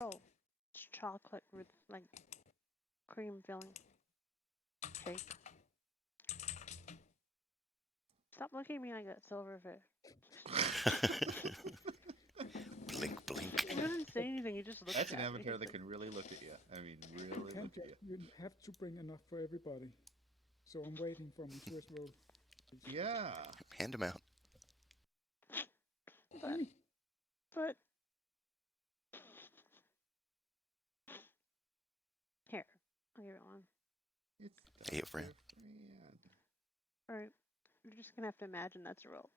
Oh, it's chocolate with like cream filling shake. Stop looking at me like that, silverfish. Blink, blink. You didn't say anything. You just looked That's an at me. avatar that can really look at you. I mean, You really can't look at just, you. you have to bring enough for everybody. So I'm waiting for my first roll. Yeah. Hand him out. But, but here, I'll give it one. It's Hey, a Dr. friend. Fran. Or you're just gonna have to imagine that's a roll.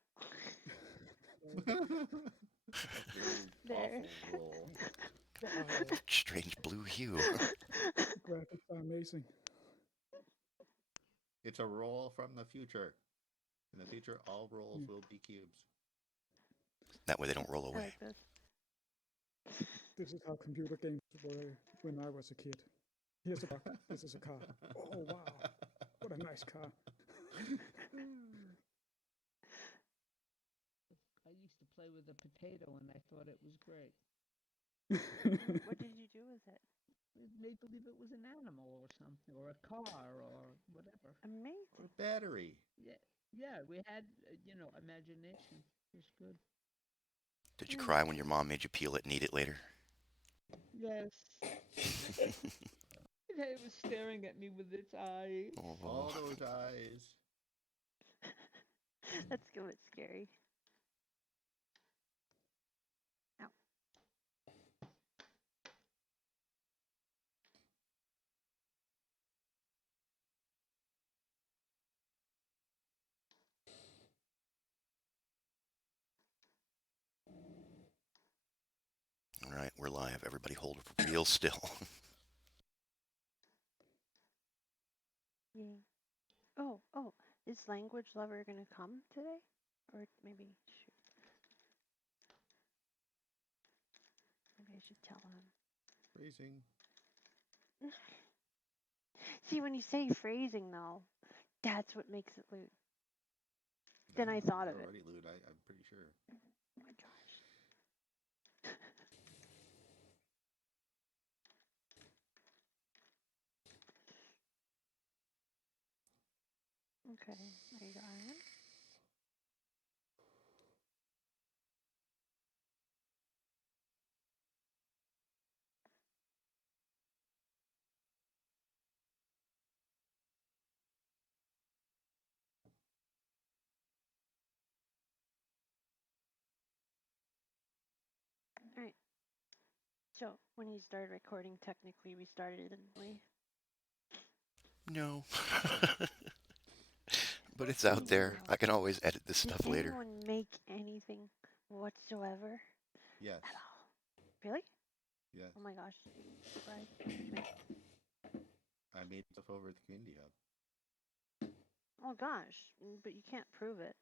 A very There. awful roll. Wow, Strange blue hue. the graphics are amazing. It's a roll from the future. In the future, all rolls Yeah. will be cubes. That way they don't roll I away. like this. This is how computer games were when I was a kid. Here's a duck. This is a car. Oh wow, what a nice car. I used to play with a potato and I thought it was great. What did you do with it? It made believe it was an animal or something, or a car or whatever. Or a Amazing. battery. Yeah, yeah, we had, imagination. It was good. Did you cry when your mom made you peel it and eat it later? Yes. It was staring at me with its eyes. All Oh, those eyes. That's a bit scary. Ow. all right, we're live. Everybody hold real still. Yeah. Oh, is language lover gonna come today? Or maybe maybe I should tell him. Phrasing. See, when you say phrasing though, that's what makes it lewd. Then I No, thought it's of it. already lewd. I'm pretty sure. Oh my gosh. Okay, there you go, Aaron. All right. So when he started recording, technically we started, didn't we? No. But it's What do out you mean there. no? I can always edit this Did stuff later. anyone make anything whatsoever Yes. at all? Really? Yes. Oh my gosh. Surprise. What did you make? I made stuff over at the community hub. Oh gosh. But you can't prove it.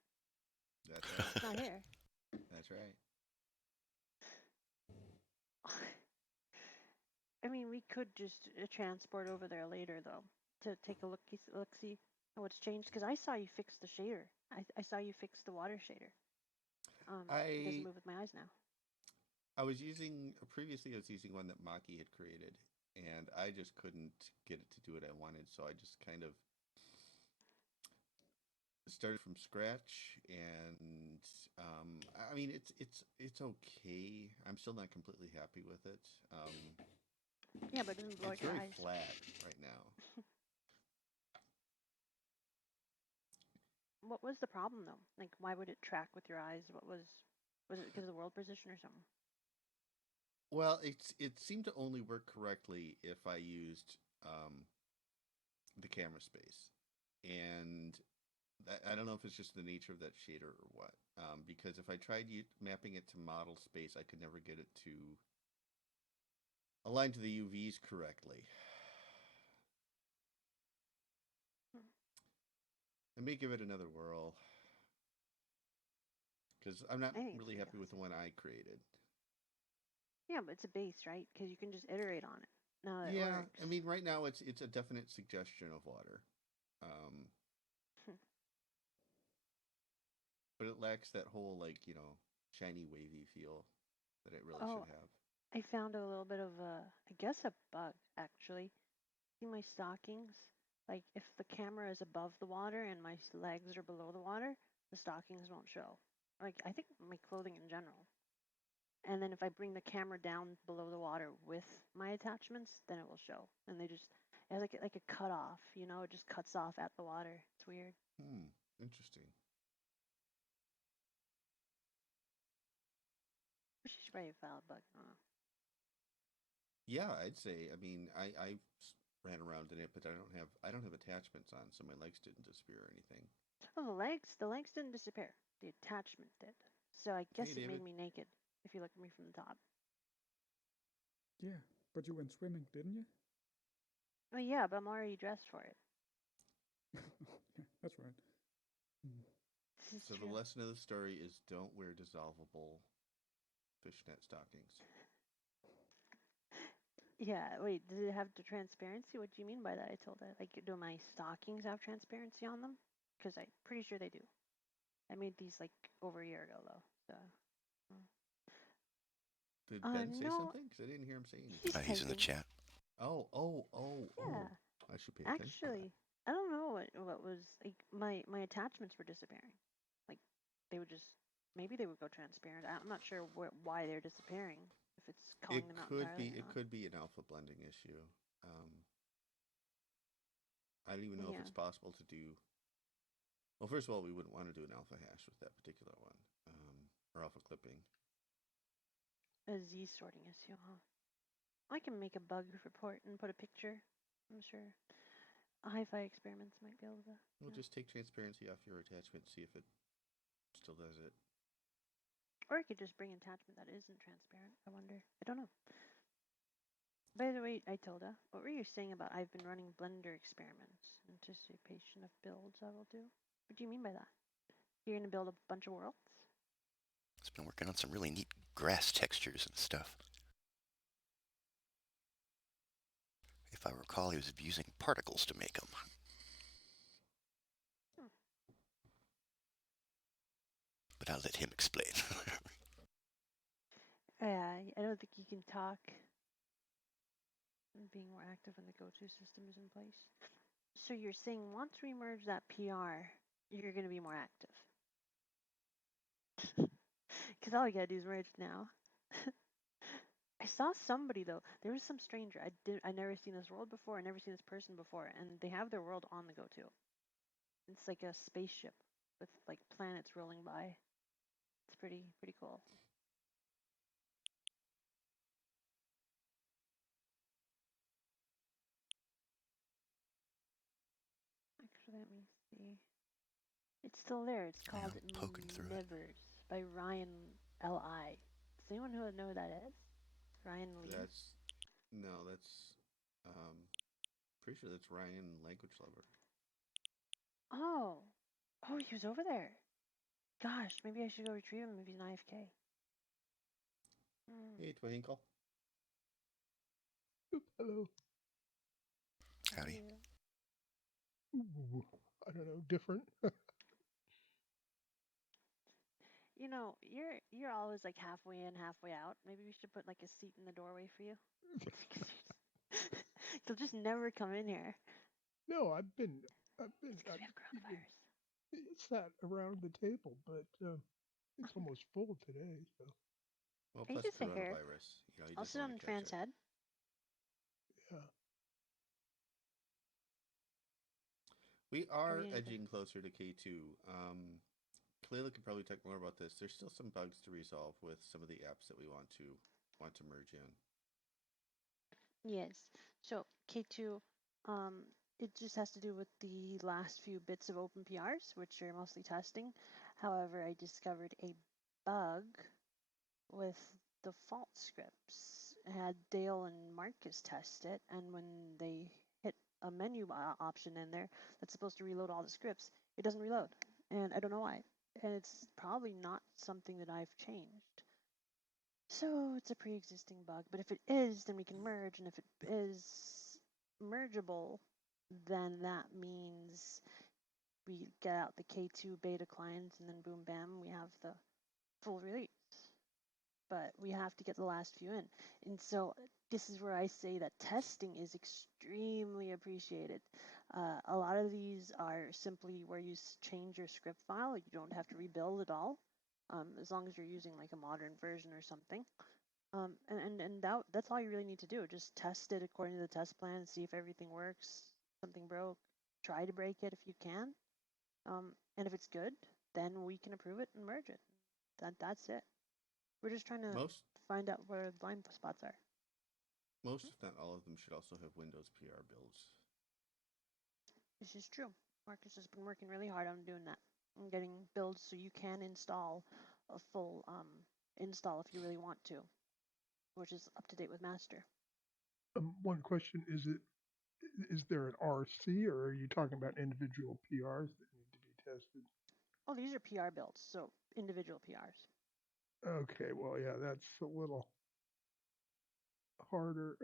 That's It's right. not here. That's right. I mean, we could just transport over there later, though, to take a look see what's changed. Because I saw you fix the shader. I saw you fix the water shader. It doesn't I move with my eyes now. I was using previously. I was using one that Maki had created, and I just couldn't get it to do what I wanted. So I just kind of started from scratch, and I mean, it's okay. I'm still not completely happy with it. Yeah, but it doesn't blow It's out your very eyes. flat right now. What was the problem though? Like, why would it track with your eyes? Was it because of the world position or something? Well, it seemed to only work correctly if I used the camera space, and I don't know if it's just the nature of that shader or what. Because if I tried mapping it to model space, I could never get it to align to the UVs correctly. Hmm. I may give it another whirl because I'm not I think it's really pretty happy with the awesome. one I created. Yeah, but it's a base, right? Because you can just iterate on it. Now that it Yeah, works. I mean, right now it's a definite suggestion of water, um, Hmm. but it lacks that whole like shiny wavy feel that it really should Oh, have. I found a little bit of I guess a bug actually. See my stockings? Like if the camera is above the water and my legs are below the water, the stockings won't show. Like I think my clothing in general. And then if I bring the camera down below the water with my attachments, then it will show. And they just it has like a cut off, you know, it just cuts off at the water. It's weird. Interesting. Which is probably a valid bug. I don't know. Yeah, I'd say. I mean, I ran around in it, but I don't have attachments on, so my legs didn't disappear or anything. Oh, the legs didn't disappear. The attachment did. So I Hey, guess it made David. me naked. If you look at me from the top. Yeah, but you went swimming, didn't you? Well, yeah, but I'm already dressed for it. Yeah, that's right. Mm. This is So the true. lesson of the story is don't wear dissolvable fishnet stockings. Yeah, wait, does it have the transparency? What do you mean by that? I told her. Like, do my stockings have transparency on them? Because I'm pretty sure they do. I made these like over a year ago, though. So. Did Ben say No, something? Because I didn't hear him say anything. he's He's in the typing. chat. Oh. Yeah, I should pay attention to that. actually, I don't know what was like. My attachments were disappearing. Like, they would just maybe they would go transparent. I'm not sure why they're disappearing. If it's calling them out entirely or It not. could be an alpha blending issue. I don't even know if Yeah, it's possible to do. Well, first of all, we wouldn't want to do an alpha hash with that particular one, or alpha clipping. a Z sorting issue, huh? I can make a bug report and put a picture. I'm sure hi-fi experiments might be able to. We'll just take transparency off your attachment, see if it still does it. Or I could just bring an attachment that isn't transparent. I wonder. I don't know. By the way, Itilda, what were you saying about I've been running Blender experiments, anticipation of builds I will do? What do you mean by that? You're going to build a bunch of worlds? He's been working on some really neat grass textures and stuff. If I recall, he was using particles to make them. Hmm. But I'll let him explain. Yeah, I don't think you can talk. Being more active when the go-to system is in place. So you're saying once we merge that PR, you're going to be more active? Because all we gotta do is merge now. I saw somebody though. There was some stranger. I never seen this world before. I never seen this person before, and they have their world on the go-to. It's like a spaceship with like planets rolling by. It's pretty cool. Actually, let me see. It's still there. It's Yeah, called I'm poking through it. Nevers by Ryan Li. Does anyone who know who that is? Ryan Lee. That's pretty sure that's Ryan Language Lover. Oh, oh, he was over there. Gosh, maybe I should go retrieve him if he's an IFK. Hmm. Hey, Twinkle. Hello. How are Howdy. you? Ooh, I don't know, different. You know, you're always like halfway in, halfway out. Maybe we should put like a seat in the doorway for you. You'll just never come in here No, I've because we have even coronavirus. sat around the table, but it's almost full today. So Well, Are you plus just a hair? coronavirus. You know, he I'll doesn't sit want on to catch Fran's it. head. yeah, We What do are you think? edging closer to K2. Kalela could probably talk more about this. There's still some bugs to resolve with some of the apps that we want to merge in. Yes. So K2, um, it just has to do with the last few bits of open PRs, which are mostly testing. However, I discovered a bug with default scripts. I had Dale and Marcus test it, and when they hit a menu option in there that's supposed to reload all the scripts, it doesn't reload. And I don't know why. And it's probably not something that I've changed. So it's a pre-existing bug, but if it is, then we can merge, and if it is mergeable, then that means we get out the K2 beta client, and then boom bam, we have the full release. but we have to get the last few in. And so this is where I say that testing is extremely appreciated. A lot of these are simply where you change your script file. You don't have to rebuild it all, as long as you're using like a modern version or something. And that's all you really need to do. Just test it according to the test plan, see if everything works. Something broke, try to break it if you can. And if it's good, then we can approve it and merge it. That's it. We're just trying to Most, find out where the blind spots are. most, if not all of them, should also have Windows PR builds. This is true. Marcus has been working really hard on doing that and getting builds so you can install a full install if you really want to, which is up to date with master. One question, is there an RC, or are you talking about individual PRs that need to be tested? Oh, these are PR builds, so individual PRs. Okay, well, yeah, that's a little harder,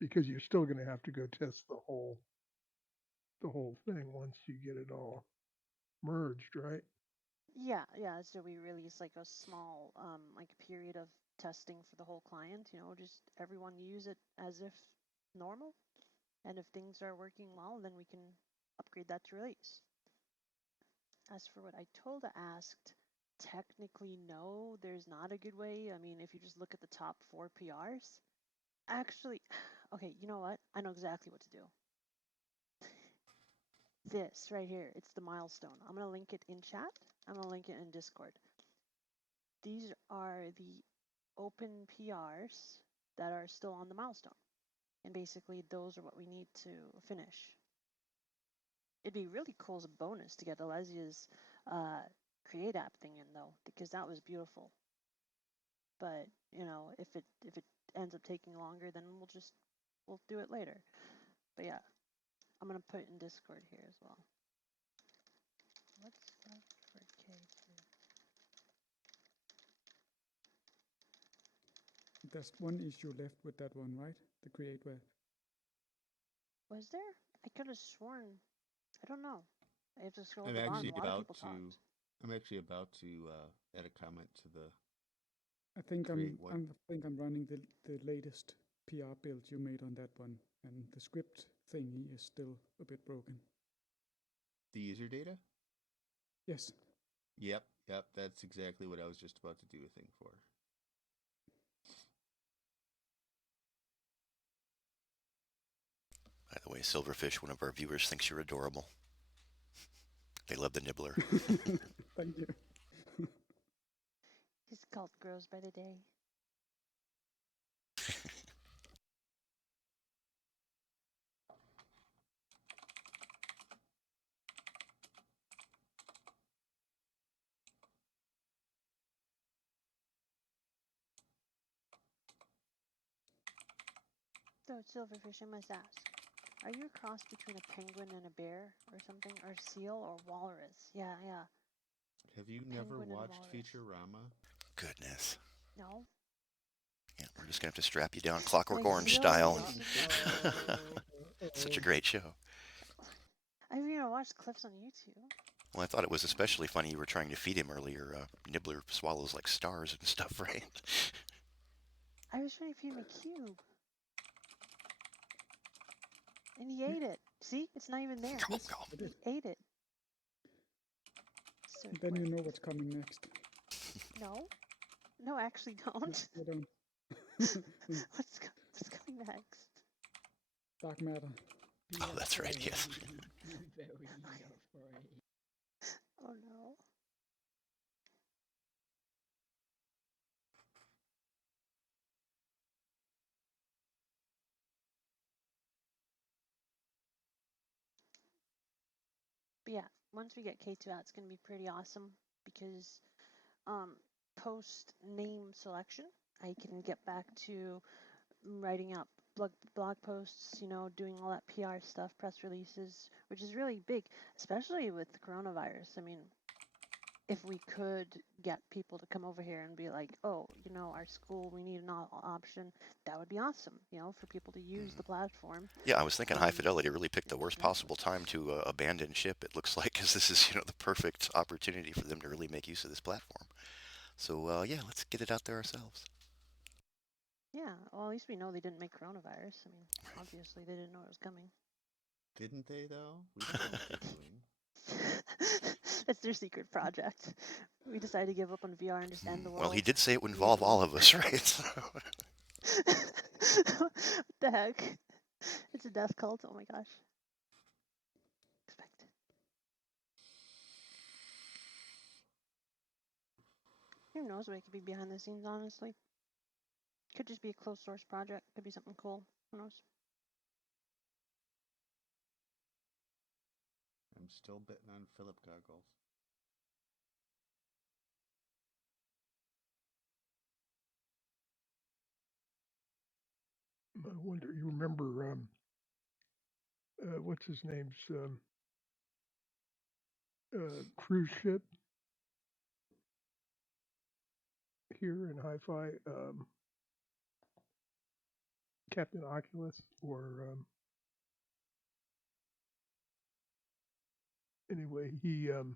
because you're still gonna have to go test the whole thing once you get it all merged, right? Yeah. So we release like a small like period of testing for the whole client, just everyone use it as if normal. And if things are working well, then we can upgrade that to release. As for what I told asked, technically no, there's not a good way. I mean, if you just look at the top 4 PRs, actually, okay, you know what? I know exactly what to do. This right here, it's the milestone. I'm going to link it in chat. I'm going to link it in Discord. These are the open PRs that are still on the milestone. And basically, those are what we need to finish. It'd be really cool as a bonus to get Alesia's create app thing in though, because that was beautiful. But if it ends up taking longer, then we'll do it later. But yeah, I'm gonna put it in Discord here as well. What's left for K2? There's one issue left with that one, right? The create web. Was there? I could have sworn. I don't know. I have to scroll to I'm the bottom. actually A lot of about people to. talked. I'm actually about to add a comment to the I think create I'm one. I think I'm running the latest PR build you made on that one, and the script thingy is still a bit broken. The user data? Yes. Yep. That's exactly what I was just about to do a thing for. By the way, Silverfish, one of our viewers, thinks you're adorable. They love the nibbler. Thank you. His cult grows by the day. So, Silverfish, I must ask, are you a cross between a penguin and a bear or something? Or seal or walrus? Yeah. Have you never Penguin and watched walrus. Futurama? Goodness. No? Yeah, we're just going to have to strap you down Clockwork Like Orange Seal style. and Such a great show. I've even watched clips on YouTube. Well, I thought it was especially funny you were trying to feed him earlier. Nibbler swallows like stars and stuff, right? I was trying to feed him a cube. And he ate it. See? It's not even there. Yes, Nom, I He did. ate it. So Then you know what's coming next. No, actually don't. I don't. What's coming next? Dark matter. Oh, that's right, yes. Be very afraid. Oh no. But yeah, once we get K2 out, it's going to be pretty awesome because post name selection, I can get back to writing out blog posts, doing all that PR stuff, press releases, which is really big, especially with the coronavirus. I mean, if we could get people to come over here and be like, oh, our school, we need an option, that would be awesome, for people to use the platform. Yeah, I was thinking High Fidelity really picked the worst Exactly. possible time to abandon ship, it looks like, because this is, the perfect opportunity for them to really make use of this platform. So yeah, let's get it out there ourselves. Yeah, well, at least we know they didn't make coronavirus. I mean, obviously they didn't know it was coming. Didn't they though? We don't know what they're doing. It's their secret project. We decided to give up on VR and just end the world. Well, he did say it would involve easily. all of us, right? What the heck? It's a death cult. Oh my gosh. Expected. Who knows what it could be behind the scenes, honestly? Could just be a closed source project. Could be something cool. Who knows? I'm still betting on Philip goggles. I wonder, you remember, what's his name's cruise ship here in Hi-Fi? Captain Oculus, or anyway,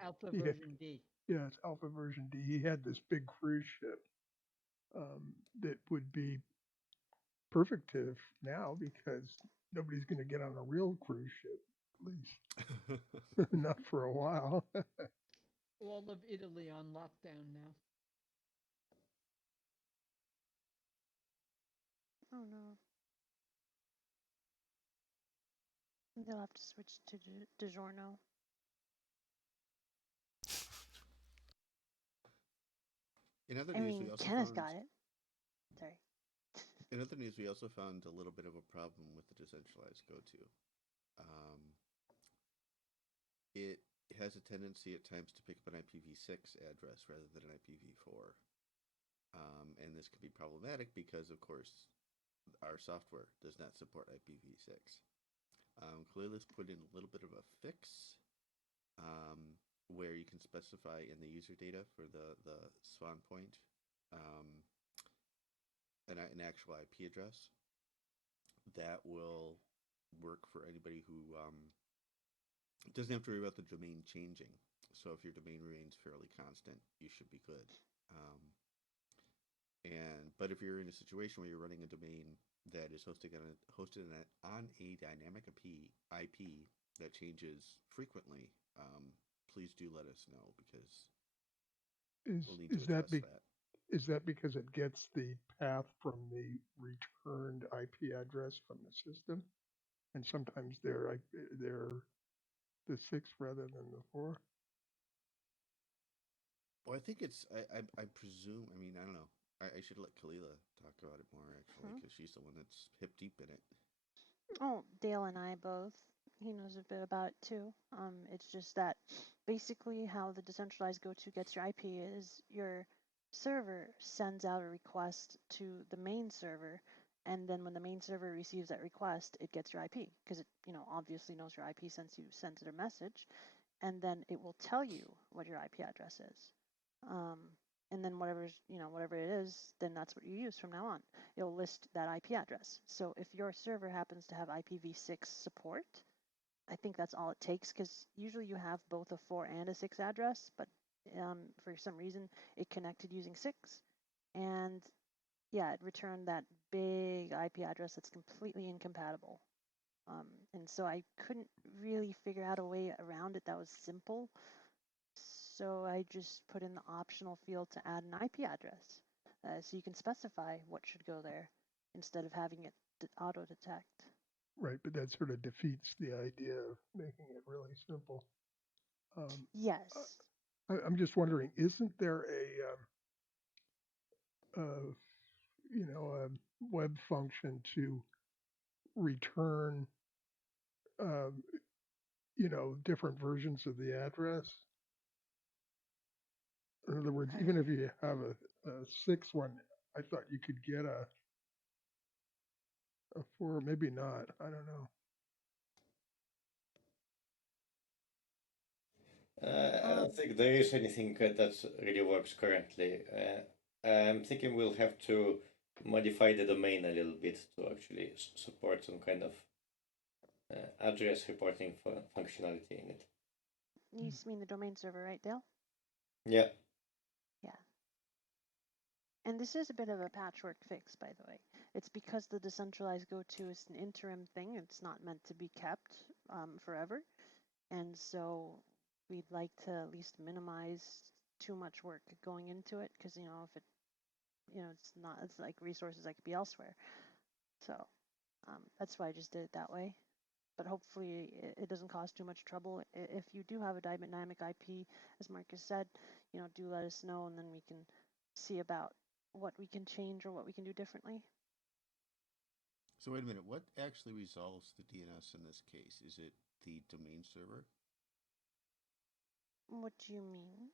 Alpha he had, version D. yeah, it's Alpha version D. He had this big cruise ship that would be perfect to now because nobody's going to get on a real cruise ship, at least not for a while. All of Italy on lockdown now. Oh no. They'll have to switch to DiGiorno. In other I news, we mean, also Kenneth found. got it. Sorry. In other news, we also found a little bit of a problem with the decentralized go-to. Um, it has a tendency at times to pick up an IPv6 address rather than an IPv4. And this can be problematic because, of course, our software does not support IPv6. Kalela's put in a little bit of a fix where you can specify in the user data for the spawn point an actual IP address that will work for anybody who doesn't have to worry about the domain changing. So if your domain remains fairly constant, you should be good. But if you're in a situation where you're running a domain that is hosted on a dynamic IP that changes frequently, please do let us know because we'll need to address that. Is that because it gets the path from the returned IP address from the system, and sometimes they're the 6 rather than the 4? Well, I think it's. I presume. I mean, I don't know. I should let Kalila talk about it more actually because she's the one that's hip deep in it. Oh, Dale and I both. He knows a bit about it too. It's just that basically how the decentralized go-to gets your IP is your server sends out a request to the main server, and then when the main server receives that request, it gets your IP because it, obviously knows your IP since you sent it a message, and then it will tell you what your IP address is. And then whatever it is, then that's what you use from now on. It'll list that IP address. So if your server happens to have IPv6 support, I think that's all it takes because usually you have both a 4 and a 6 address, but for some reason it connected using 6. And yeah, it returned that big IP address that's completely incompatible. And so I couldn't really figure out a way around it that was simple. So I just put in the optional field to add an IP address. So you can specify what should go there instead of having it auto detect. Right, but that sort of defeats the idea of making it really simple. Yes. I'm just wondering, isn't there a web function to return, um, different versions of the address? In other words, even if you have a 6 one, I thought you could get a 4, maybe not. I don't know. I don't think there is anything that really works correctly. I'm thinking we'll have to modify the domain a little bit to actually support some kind of address reporting functionality in it. You mean the domain server, right, Dale? Yeah. Yeah. And this is a bit of a patchwork fix, by the way. It's because the decentralized go-to is an interim thing. It's not meant to be kept forever. And so we'd like to at least minimize too much work going into it because, if it, it's like resources that could be elsewhere. So that's why I just did it that way. But hopefully it doesn't cause too much trouble. If you do have a dynamic IP, as Marcus said, do let us know, and then we can see about what we can change or what we can do differently. So wait a minute. What actually resolves the DNS in this case? Is it the domain server? What do you mean?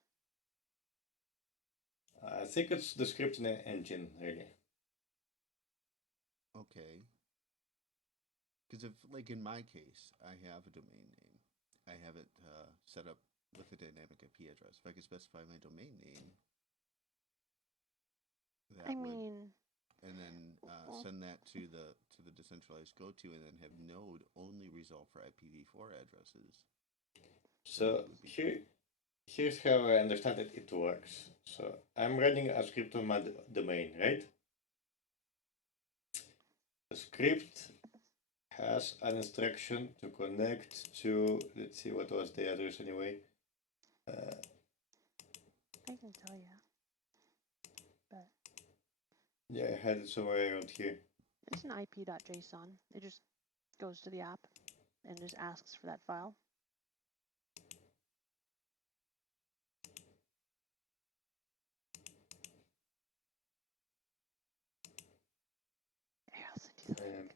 I think it's the scripting engine, really. Okay. Because if, like in my case, I have a domain name. I have it set up with a dynamic IP address. If I could specify my domain name, that I would, mean, and then well, send that to the decentralized go-to, and then have node only resolve for IPv4 addresses. So here's how I understand it works. So I'm running a script on my domain, right? The script has an instruction to connect to, let's see, what was the address anyway? I can tell you, but Yeah, I had it somewhere around here. it's an IP.json. It just goes to the app and just asks for that file. Here, I'll send you the link.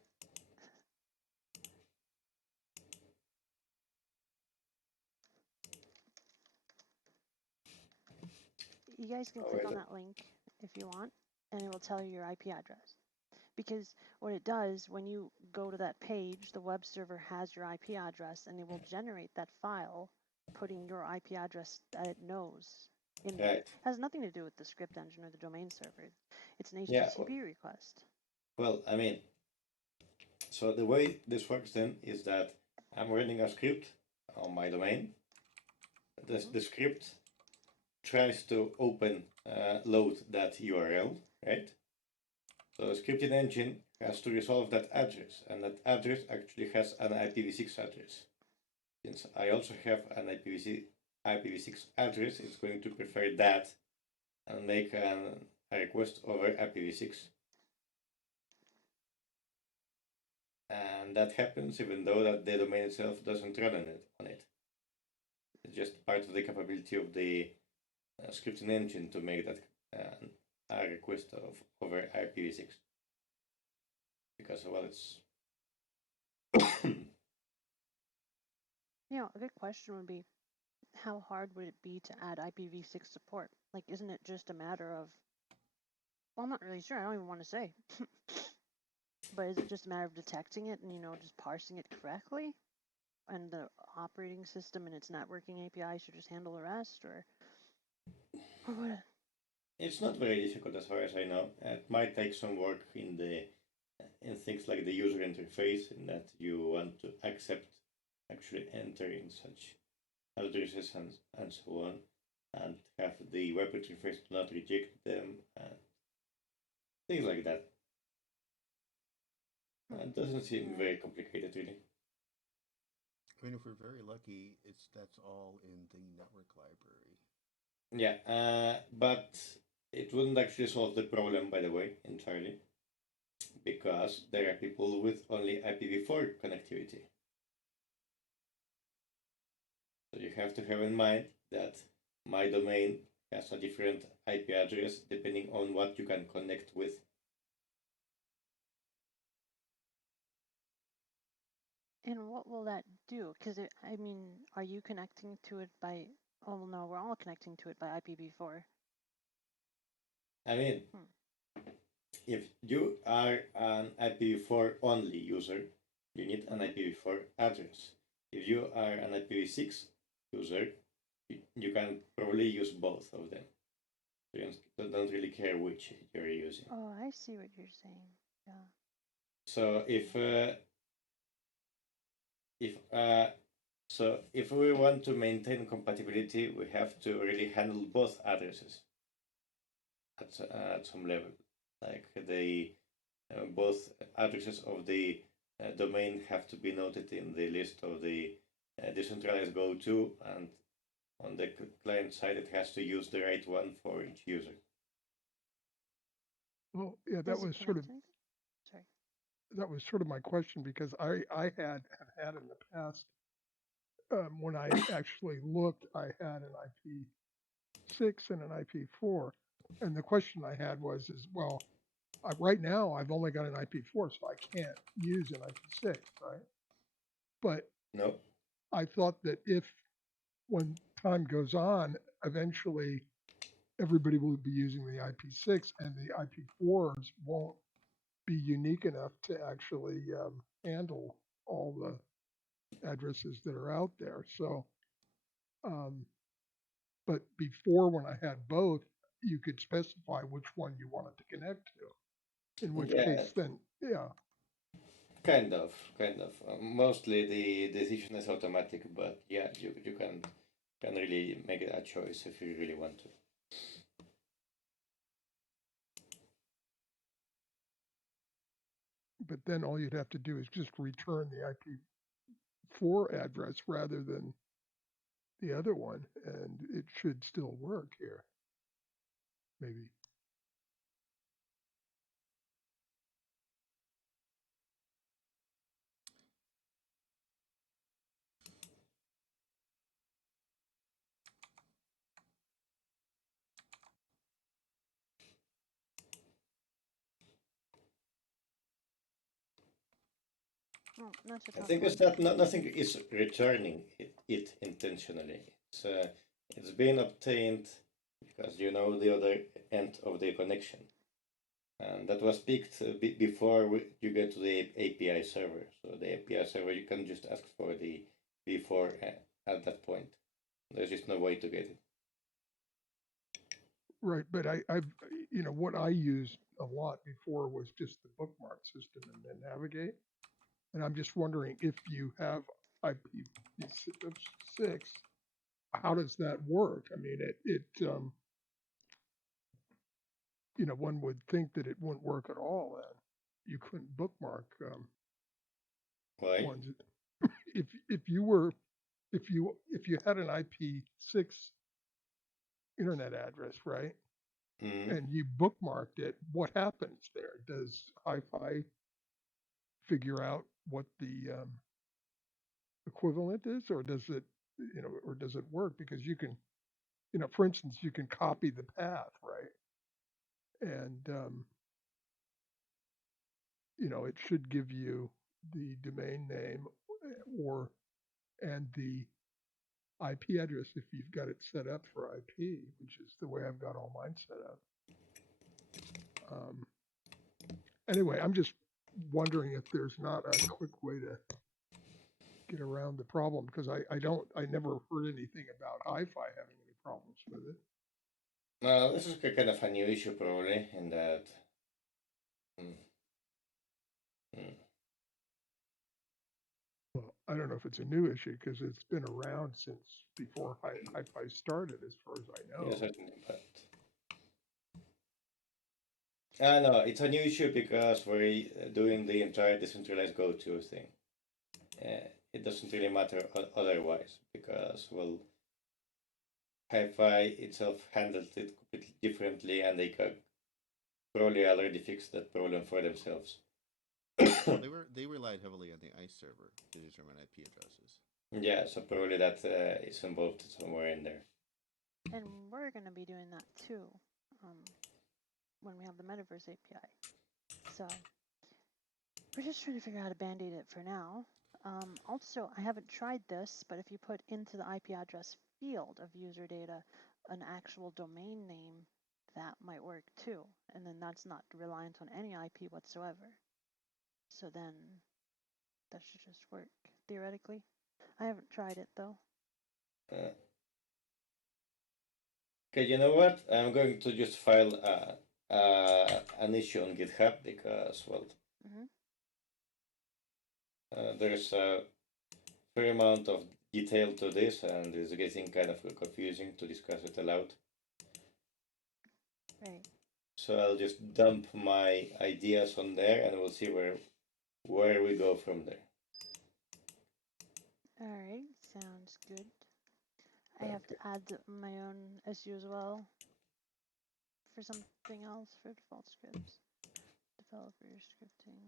You guys can click on that link if you want, and it will tell you your IP address. Because what it does, when you go to that page, the web server has your IP address, and it will generate that file, putting your IP address that it knows in there. It has nothing to do with the script engine or the domain server. It's an HTTP request. Well, I mean, so the way this works then is that I'm running a script on my domain. The script tries to load that URL, right? So the scripting engine has to resolve that address, and that address actually has an IPv6 address. Since I also have an IPv6 address, it's going to prefer that and make a request over IPv6. And that happens even though that the domain itself doesn't run on it. It's just part of the capability of the scripting engine to make that a request over IPv6. Because, well, it's... A good question would be, how hard would it be to add IPv6 support? Like, isn't it just a matter of, well, I'm not really sure. I don't even want to say. But is it just a matter of detecting it and, just parsing it correctly? And the operating system and its networking API should just handle the rest, or what? It's not very difficult as far as I know. It might take some work in things like the user interface, in that you want to accept actually entering such addresses and so on, and have the web interface not reject them, and things like that. It doesn't seem very complicated, really. I mean, if we're very lucky, that's all in the network library. Yeah, but it wouldn't actually solve the problem, by the way, entirely, because there are people with only IPv4 connectivity. So you have to have in mind that my domain has a different IP address depending on what you can connect with. And what will that do? Because, are you connecting to it by, oh no, we're all connecting to it by IPv4. I mean, if you are an IPv4 only user, you need an IPv4 address. If you are an IPv6 user, you can probably use both of them. So you don't really care which you're using. Oh, I see what you're saying. Yeah. So if we want to maintain compatibility, we have to really handle both addresses. at some level. Like the both addresses of the domain have to be noted in the list of the decentralized go-to, and on the client side, it has to use the right one for each user. Well, yeah, Does it connect anything? Sorry. that was sort of my question, because I have had in the past, when I actually looked, I had an IP6 and an IP4, and the question I had was, well, right now I've only got an IP4, so I can't use an IP6, right? But No. I thought that if, when time goes on, eventually everybody will be using the IP6, and the IP4s won't be unique enough to actually handle all the addresses that are out there. So, but before, when I had both, you could specify which one you wanted to connect to. In which Yeah, case, then, yeah. kind of. Mostly the decision is automatic, but yeah, you can really make a choice if you really want to. But then all you'd have to do is just return the IP4 address rather than the other one, and it should still work here. Maybe. Oh, not a I tough think one. it's that nothing is returning it intentionally. It's been obtained because you know the other end of the connection, and that was picked before you get to the API server. So the API server, you can just ask for the before at that point. There's just no way to get it. Right, but I've, what I used a lot before was just the bookmark system and then navigate. And I'm just wondering, if you have IP6, how does that work? I mean, one would think that it wouldn't work at all, and you couldn't bookmark Why? ones. If you had an IP6 internet address, right? Mm. And you bookmarked it, what happens there? Does Hi-Fi figure out what the equivalent is, or does it work? Because you can, for instance, you can copy the path, right? And it should give you the domain name, and the IP address if you've got it set up for IP, which is the way I've got all mine set up. Anyway, I'm just wondering if there's not a quick way to get around the problem, because I never heard anything about Hi-Fi having any problems with it. Now this is kind of a new issue probably in that. Mm, mm. Well, I don't know if it's a new issue, because it's been around since before Hi-Fi started, as far as I know. Yeah, certainly, but no, it's a new issue because we're doing the entire decentralized go-to thing. It doesn't really matter otherwise because, well, Hi-Fi itself handled it completely differently, and they could probably already fixed that problem for themselves. Well, they relied heavily on the ICE server to determine IP addresses. Yeah, so probably that is involved somewhere in there. And we're going to be doing that too when we have the Metaverse API. So we're just trying to figure out how to band-aid it for now. Also, I haven't tried this, but if you put into the IP address field of user data an actual domain name, that might work too. And then that's not reliant on any IP whatsoever. So then that should just work, theoretically. I haven't tried it though. Okay, you know what? I'm going to just file an issue on GitHub because, well, there's a fair amount of detail to this, and it's getting kind of confusing to discuss it aloud. Right. So I'll just dump my ideas on there, and we'll see where we go from there. All right, sounds good. I have to add my own SU as well for something else for default scripts. Developer scripting.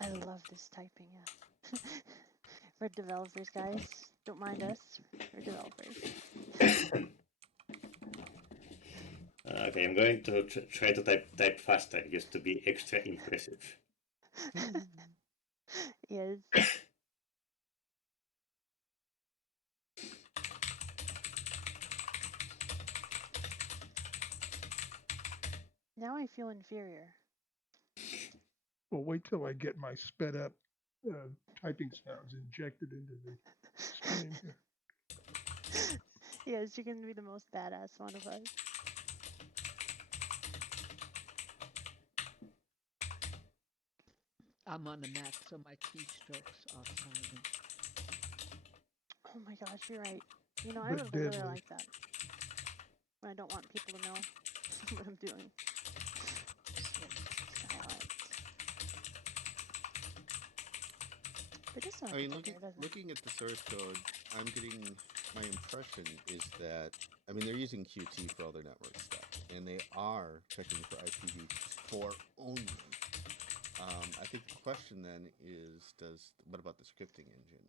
I love this typing app. For developers, guys, don't mind us. We're developers. Okay, I'm going to try to type faster just to be extra impressive. Yes. Now I feel inferior. Well, wait till I get my sped up typing sounds injected into the stream here. Yes, you're gonna be the most badass one of us. I'm on the Mac, so my keystrokes are silent. Oh my gosh, you're right. You know, I But would really deadly. like that. When I don't want people to know what I'm doing. Silent. But it does sound I like mean, a good bear, doesn't it? looking at the source code, I'm getting my impression is that they're using Qt for all their network stuff, and they are checking for IPv4 only. I think the question then is, what about the scripting engine?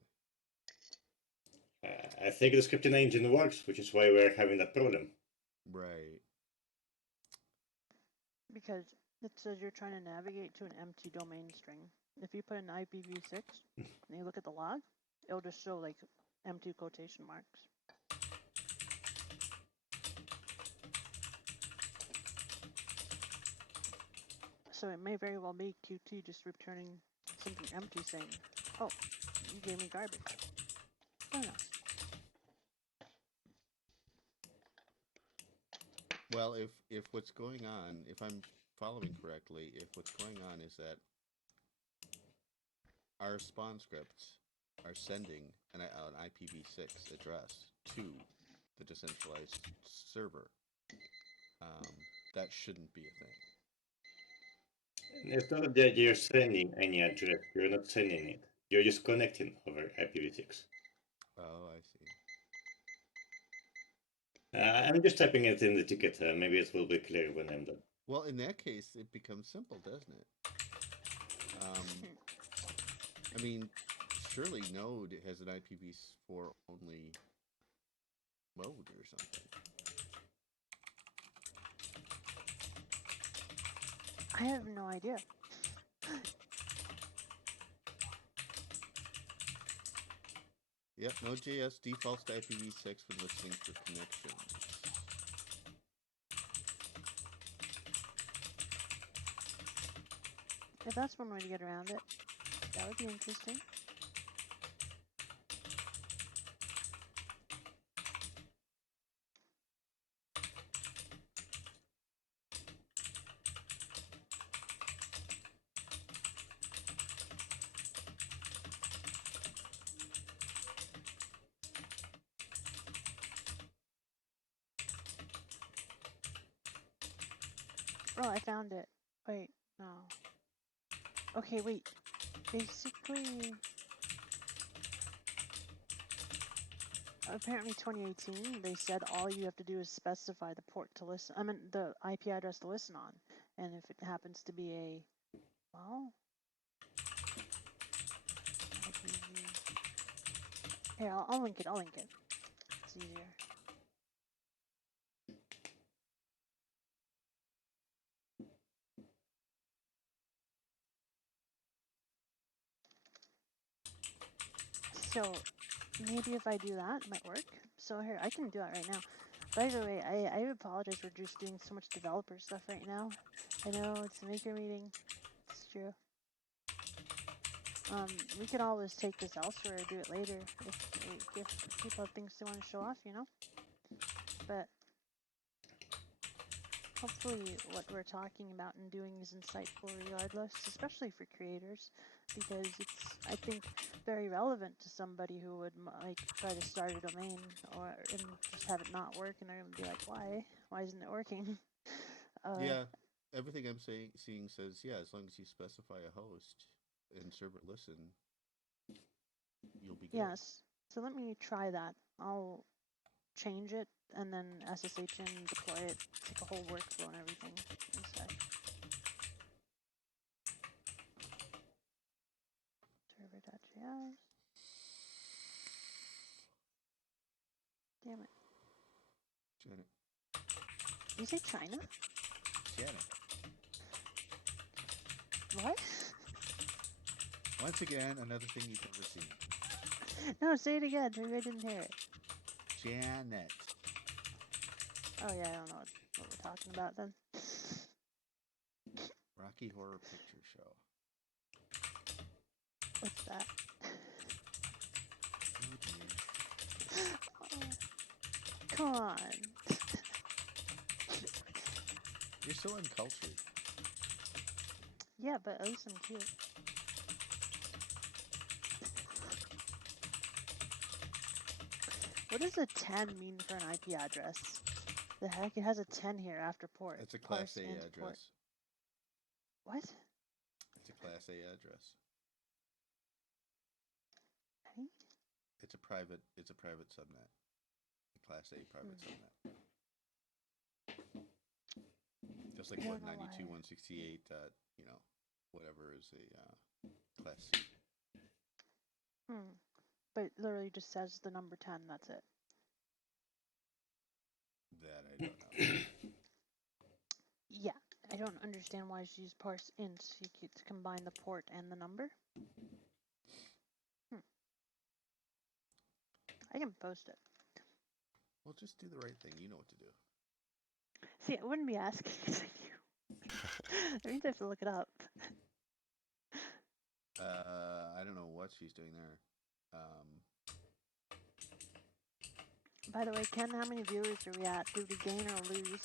I think the scripting engine works, which is why we're having that problem. Right. Because it says you're trying to navigate to an empty domain string. If you put an IPv6 and you look at the log, it'll just show like empty quotation marks. So it may very well be Qt just returning something empty saying, oh, you gave me garbage. I don't know. Well, if what's going on, if I'm following correctly, if what's going on is that our spawn scripts are sending an IPv6 address to the decentralized server, that shouldn't be a thing. It's not that you're sending any address. You're not sending it. You're just connecting over IPv6. Oh, I see. I'm just typing it in the ticket. Maybe it will be clear when I'm done. Well, in that case, it becomes simple, doesn't it? I mean, surely Node has an IPv4 only mode or something. I have no idea. Yep, Node.js defaults to IPv6 when listening for connections. If that's one way to get around it, that would be interesting. Oh, I found it. Wait, no. Okay, wait. Basically, apparently 2018, they said all you have to do is specify the port to listen. I mean, the IP address to listen on. And if it happens to be a, well, here, I'll link it. I'll link it. It's easier. So maybe if I do that, it might work. So here, I can do that right now. By the way, I apologize for just doing so much developer stuff right now. I know it's a maker meeting. It's true. We could always take this elsewhere or do it later if people have things they want to show off, you know? But hopefully what we're talking about and doing is insightful regardless, especially for creators, because it's, I think, very relevant to somebody who would like try to start a domain and just have it not work, and they're gonna be like, why isn't it working? Yeah, everything I'm seeing says, yeah, as long as you specify a host and server listen, you'll be good. Yes. So let me try that. I'll change it and then SSH in and deploy it, take a whole workflow and everything in a sec. Server.js. Damn it. Janet. Did you say China? Janet. What? Once again, another thing you've never seen. No, say it again. Maybe I didn't hear it. Janet. Oh yeah, I don't know what we're talking about then. Rocky Horror Picture Show. What's that? Oh dear. Oh, come on. You're so uncultured. Yeah, but at least I'm cute. What does a 10 mean for an IP address? The heck? It has a 10 here after port. It's a Class A address. address. What? It's a Class A address. Hey? It's a private subnet. A Class A private subnet. Just like what 92.168. Whatever is a Class C. But it literally just says the number 10. That's it. That I don't know. Yeah, I don't understand why she used parse ints. You get to combine the port and the number. I can post it. Well, just do the right thing. You know what to do. See, I wouldn't be asking because I knew. That means I have to look it up. I don't know what she's doing there. By the way, Ken, how many viewers are we at? Did we gain or lose?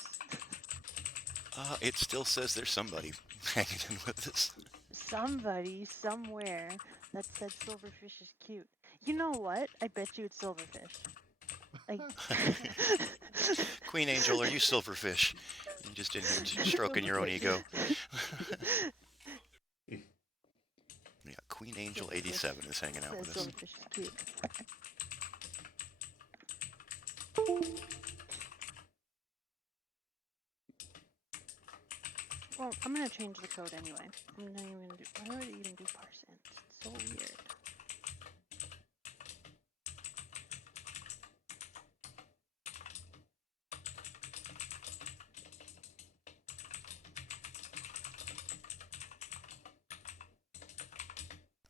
It still says there's somebody hanging in with us. Somebody, somewhere, that said Silverfish is cute. You know what? I bet you it's Silverfish. Like... Queen Angel, are you Silverfish? You just in here stroking your own ego. Yeah, Queen Angel 87 is hanging out with us. Silverfish is cute. Well, I'm gonna change the code anyway. I'm not even gonna do. Why would it even do parse int? It's so weird.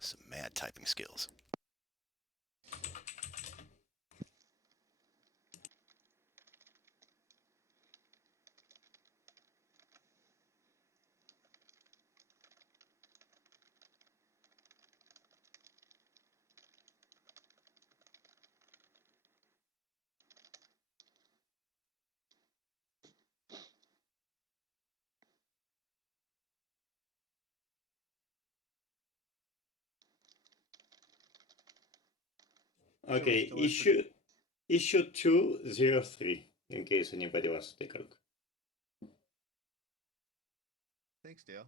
Some mad typing skills. Okay, issue 203, in case anybody wants to take a look. Thanks, Dale.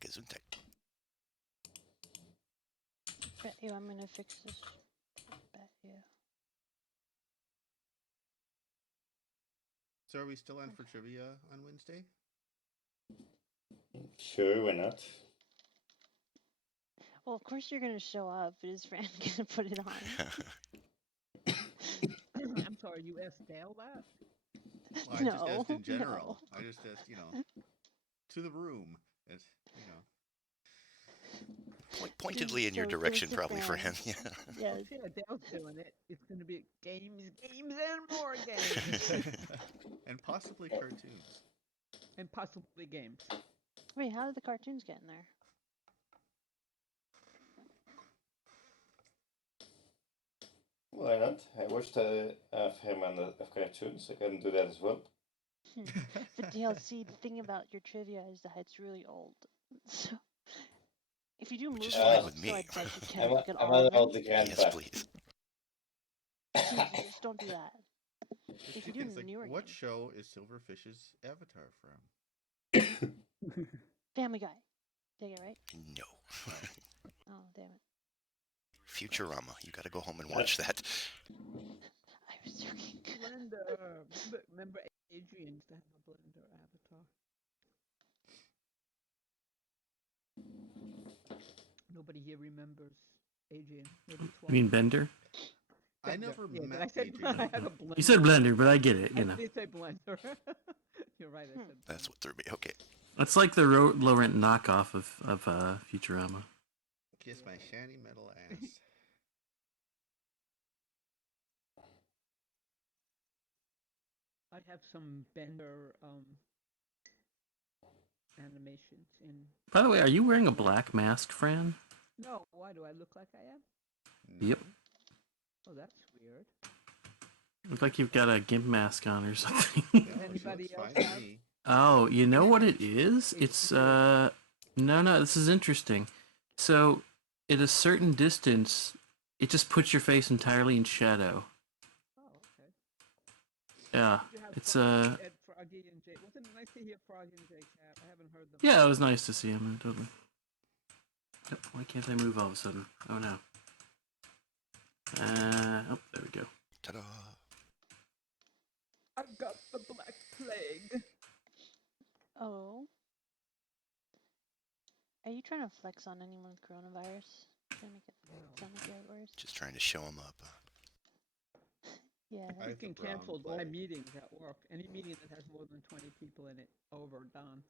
Gesundheit. Bet you I'm gonna fix this. Bet you. So are we still on for trivia on Wednesday? Sure, why not? Well, of course you're gonna show up. Is Fran gonna put it on? I'm sorry, you asked Dale that? Well, I just asked in general. No. I just asked, to the room. As, Pointedly in your direction, probably, for him. Yeah. Yes. Well, yeah, Dale's doing it. It's going to be games, and more games. And possibly cartoons. And possibly games. Wait, how did the cartoons get in there? Why not? I watched a fair amount of cartoons. I can do that as well. But DLC, the thing about your trivia is that it's really old. So if you do Which is movie fine ones, with so I me. bet you I'm, can't look at I'm all of them. allowed the Yes, grandpa. please. Jesus, don't do that. Just If two you do things like newer what games, show is Silverfish's avatar from? Family Guy. Did I get it right? No. Oh, damn it. Futurama. You got to go home and watch that. I was joking. Blender. Remember Adrian used to have a Blender avatar. Nobody here remembers Adrian. Maybe You 12. mean Bender? I Blender. never Yeah, met I said Adrian. I had a Blender. You said Blender, but I get it. I You know, did say Blender. You're right. I said Blender. That's what threw me. Okay. it's like the low rent knockoff of Futurama. Kiss my shiny metal ass. I have some Bender animations in. By the way, are you wearing a black mask, Fran? No, why do I look like I am? No. Yep. Oh, that's weird. Look like you've got a gimp mask on or something. No, she Anybody looks else fine to have? me. Oh, you know what it is? It's no, this is interesting. So, at a certain distance, it just puts your face entirely in shadow. Oh, okay. Yeah, Did you have it's Ed, Froggy, and Jay? Wasn't it nice to hear Froggy and Jay Cat? I haven't heard them. yeah, it was nice to see him. Totally. Yep, why can't I move all of a sudden? Oh no. Oh, there we go. Ta-da. I've got the Black Plague. Oh. Are you trying to flex on anyone with coronavirus? Trying to make it sound like you have worse? Just trying to show him up. Yeah. I have the Freaking brown canceled all my plague. meetings at work. Any meeting that has more than 20 people in it, over, done.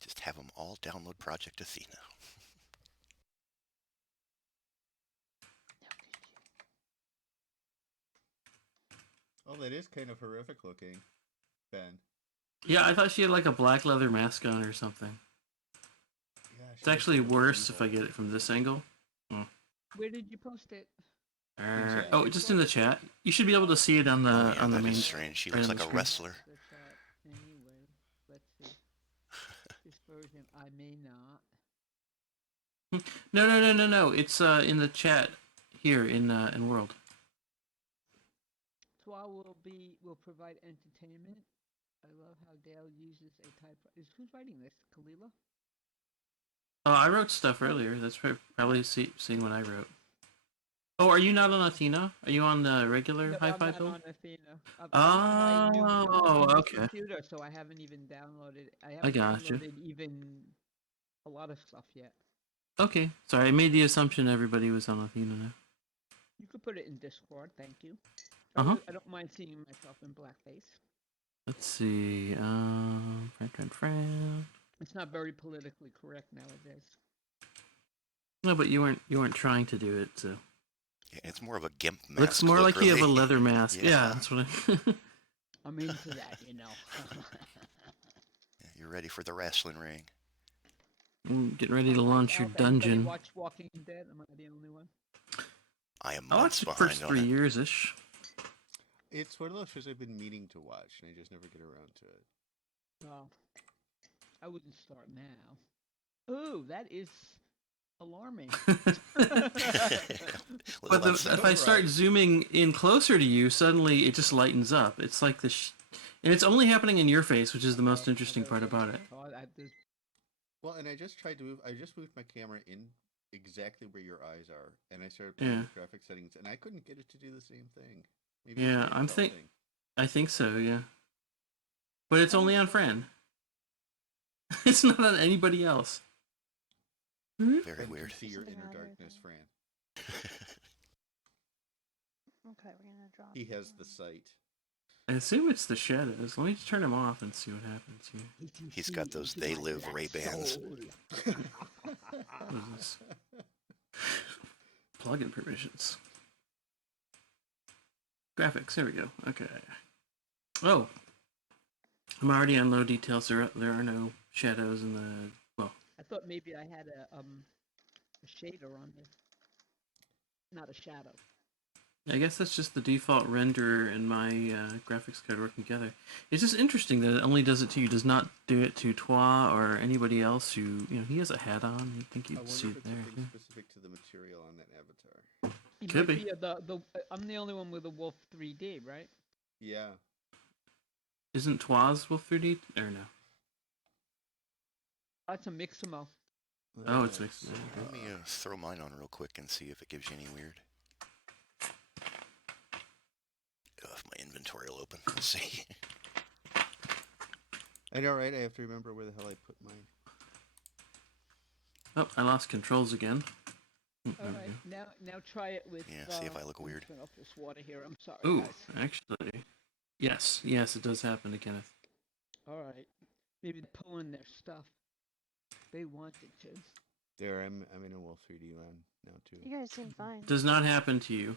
Just have them all download Project Athena. How could you? Oh, that is kind of horrific looking, Ben. Yeah, I thought she had like a black leather mask on or something. Yeah, It's actually worse if I get it from this angle. Where did you post it? Oh, just in the chat. You should be able to see it on the Oh, yeah, on the that main. is strange. She right looks on like the a screen. wrestler. The chat. Anyway, let's see. This version, I may not. No. It's in the chat here in World. So will provide entertainment. I love how Dale uses a typewriter. Who's writing this? Kalila? Oh, I wrote stuff earlier. That's probably seeing what I wrote. Oh, are you not on Athena? Are you on the regular No, hi-fi I'm not build? on Athena. I'm on my new Okay. computer, so I haven't even downloaded. I I haven't gotcha. downloaded even a lot of stuff yet. Okay. Sorry, I made the assumption everybody was on Athena now. You could put it in Discord. Thank you. Uh-huh. I don't mind seeing myself in blackface. Let's see. Fran. It's not very politically correct nowadays. No, but you weren't trying to do it, so. Yeah, it's more of a gimp mask. Looks more like you have a really. leather mask. Yeah, that's what I. I'm into that, you know. Yeah, you're ready for the wrestling ring. Getting ready to launch your dungeon. Watch Walking Dead? Am I the only one? I am I months watched the behind first on 3 it. years ish. It's one of those shows I've been meaning to watch, and I just never get around to it. Well, I wouldn't start now. Ooh, that is alarming. But if I start zooming in closer to you, suddenly it just lightens up. It's like this, and it's only happening in your face, which is the most interesting part about it. Well, and I just moved my camera in exactly where your eyes are, and I started playing with graphic settings, and I couldn't get it to do the same thing. Maybe yeah, I think so. Yeah, but it's only on Fran. It's not on anybody else. Very weird. See your inner darkness, Fran. Okay, we're gonna drop. He has the sight. I assume it's the shadows. Let me turn them off and see what happens here. He's got those They Live Ray-Bans. What is this? Plugin permissions. Graphics. There we go. Okay. Oh, I'm already on low details. There are no shadows in the. Well, I thought maybe I had a a shader on this, not a shadow. I guess that's just the default renderer and my graphics card working together. It's just interesting that it only does it to you, does not do it to Twa or anybody else who, he has a hat on. You'd think I you'd wonder see if it it's there. something specific to the material on that avatar. It Could might be. be I'm the only one with a Wolf 3D, right? Yeah. Isn't Twa's Wolf 3D? Or no? That's a Mixamo. Oh, it's mixed. Let me throw mine on real quick and see if it gives you any weird. If my inventory will open. Let's see. I know, right? I have to remember where the hell I put mine. Oh, I lost controls again. All right, now try it with. Yeah, see if I look weird. Turn off this water here. I'm sorry, Ooh, guys. actually, yes, it does happen to Kenneth. All right, maybe pulling their stuff. They wanted to. There, I'm in a Wolf 3D land now too. You guys seem fine. Does not happen to you.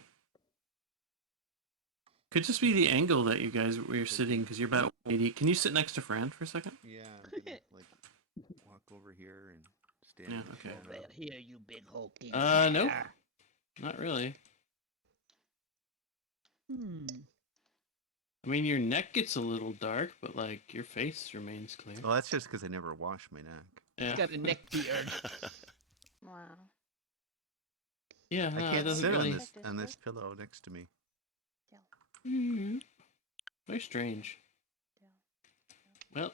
Could just be the angle that you guys were sitting because you're about 80. Can you sit next to Fran for a second? Yeah, I'm gonna like walk over here and stand. Yeah, in the okay. shadow. Here, you big hulking. Nope. Not really. I mean, your neck gets a little dark, but like your face remains clear. Well, that's just because I never wash my neck. Yeah. Got a neck beard. Wow. Yeah, I no, it can't doesn't sit really. on this pillow next to me. Very strange. Well,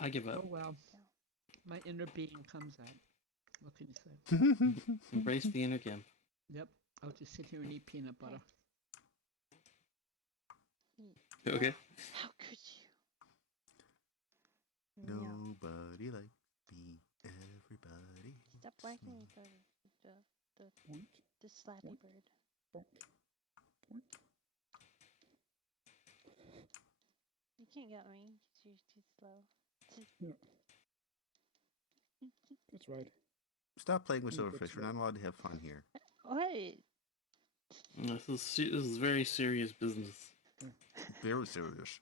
I give Oh up. wow, my inner being comes out. What can you say? Embrace the inner gimp. Yep, I'll just sit here and eat peanut butter. Okay. How could you? No. Nobody likes me. Everybody. Stop hates whacking me. the slappy bird. You can't get me because you're too slow. Yeah. That's right. Stop playing with You get silverfish. We're slow. not allowed to have fun here. What? This is very serious business. Very serious.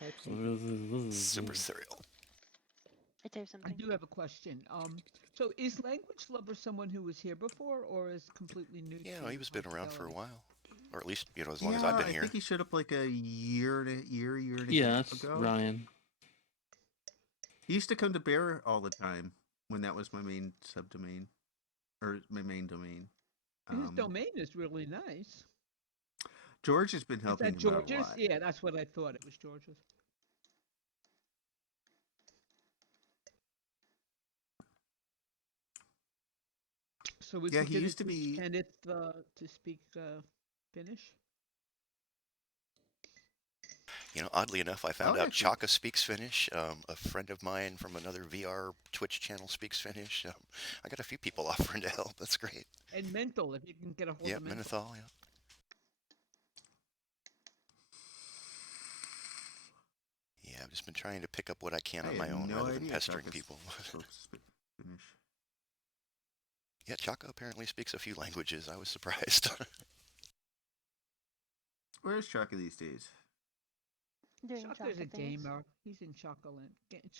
Type something. Super cereal. I type I something. do have a question. So is Language Lover someone who was here before, or is completely new? Yeah, to he's been around for a hospitality? while, or at least as long as I've been I here. think he showed up like a year and a Yeah, half that's ago. Ryan. He used to come to Bear all the time when that was my main subdomain, or my main domain. His domain is really nice. George has been Is helping that him out a George's? lot. Yeah, that's what I thought. It was George's. So was Yeah, he he gonna used to teach be. Kenneth to speak Finnish? Oddly enough, I found Oh, out actually- Chaka speaks Finnish. A friend of mine from another VR Twitch channel speaks Finnish. I got a few people offering to help. That's great. And Mental, if you can get a hold Yeah, of Mental. Menthol, yeah. Yeah, I've just been trying to pick up what I can I on had my own no rather than idea pestering Chaka people. spoke Finnish. Yeah, Chaka apparently speaks a few languages. I was surprised. Where's Chaka these days? Doing Shaka's a chocolate things. gamer. He's in Chocoland.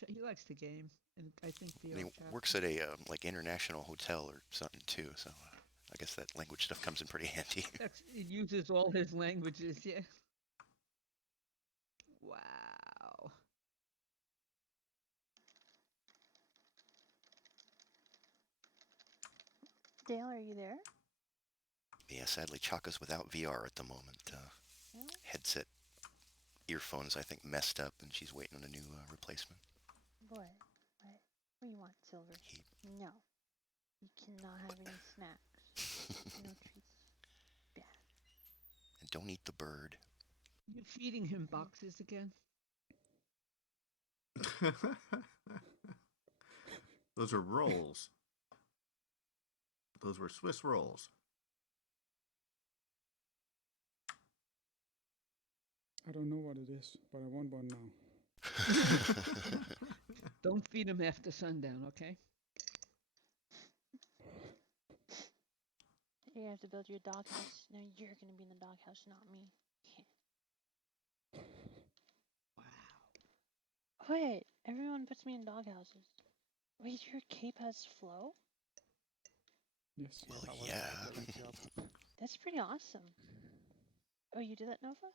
He likes to game, and I think And VR he chat. works at a international hotel or something too, so I guess that language stuff comes in pretty handy. He uses all his languages. Yeah. Wow. Dale, are you there? Yeah, sadly, Chaka's without VR at the moment. Headset earphones, I think, messed up, and she's waiting on a new replacement. What? What do you want, Silver? No. You cannot have any snacks. No treats. Bad. And don't eat the bird. You feeding him boxes again? Those are rolls. Those were Swiss rolls. I don't know what it is, but I want one now. Don't feed him after sundown, okay? You have to build your doghouse. Now you're gonna be in the doghouse, not me. Wow. Wait, everyone puts me in doghouses. Wait, your cape has flow? Yes. Well, that was yeah. a great job. That's pretty awesome. Oh, you did that, Nova?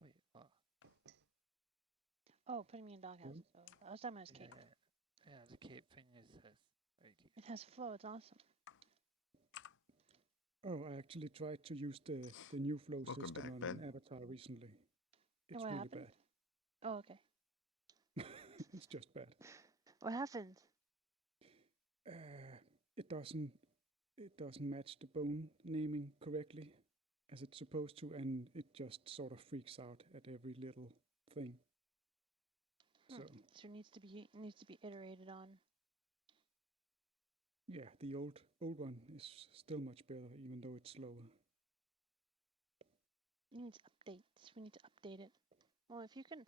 Wait, what? Oh, putting me in doghouse. So I was talking about his Yeah, cape. yeah, the cape thing is very cute. It has flow. It's awesome. Oh, I actually tried to use the new flow Welcome system back, on Ben. Avatar recently. And It's what really happened? bad. Oh, okay. It's just bad. What happened? It doesn't match the bone naming correctly as it's supposed to, and it just sort of freaks out at every little thing. So So it needs to be iterated on. yeah, the old one is still much better, even though it's slower. It needs updates. We need to update it. Well, if you can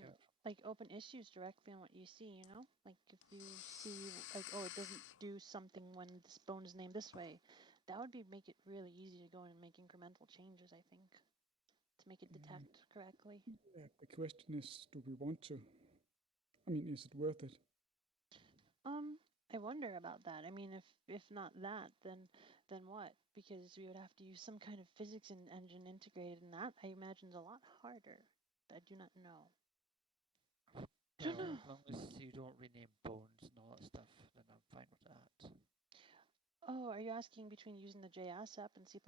Careful. like open issues directly on what you see, you know, like if you see like, oh, it doesn't do something when this bone is named this way, that would make it really easy to go in and make incremental changes. I think to make it detect correctly. Yeah, the question is, do we want to? I mean, is it worth it? I wonder about that. I mean, if not that, then what? Because we would have to use some kind of physics engine integrated in that. I imagine is a lot harder. I do not know. Don't Well, know. as long as you don't rename bones and all that stuff, then I'm fine with that. Oh, are you asking between using the JS app and C++?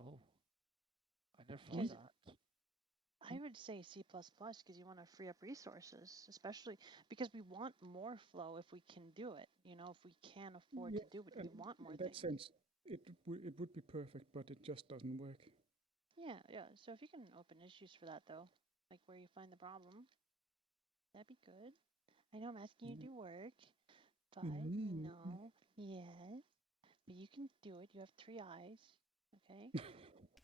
Oh, I never thought Because of that. I would say C++ because you want to free up resources, especially because we want more flow if we can do it. You know, if we can afford Yes, to do it, we and want more in that things. sense, it would be perfect, but it just doesn't work. Yeah, yeah. So if you can open issues for that though, like where you find the problem, that'd be good. I know I'm asking you to do work, but you Mm. know, yes, but you can do it. You have 3 eyes, okay?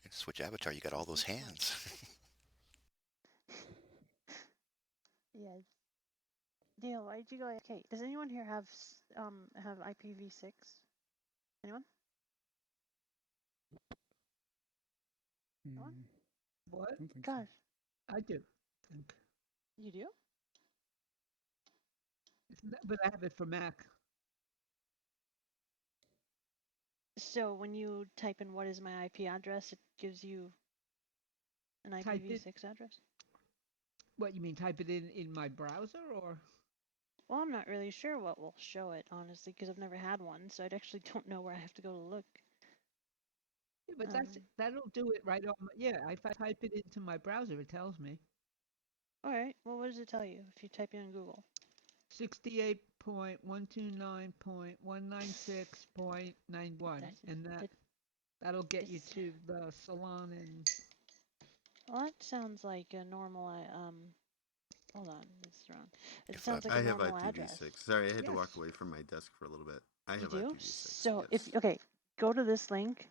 Switch avatar, you got all those Be smart. hands. Yes. Dale, why'd you go? Okay, does anyone here have IPv6? Anyone? Anyone? Mm, What? don't think so. Gosh, I do think. you do? But I have it for Mac. So when you type in what is my IP address, it gives you an Type it. IPv6 address? What you mean? Type it in my browser or? Well, I'm not really sure what will show it, honestly, because I've never had one, so I actually don't know where I have to go to look. Yeah, but that'll do it right on. Yeah, if I type it into my browser, it tells me All right, well, what does it tell you if you type in Google? 68.129.196.91, and That, that'll get you that's, to the salon and. well, that sounds like a normal, hold on, it's wrong. It If sounds like I a have normal address. IPv6. Sorry, I had to walk Yes. away from my desk for a little bit. I You have do? IPv6. So if, Yes. okay, go to this link.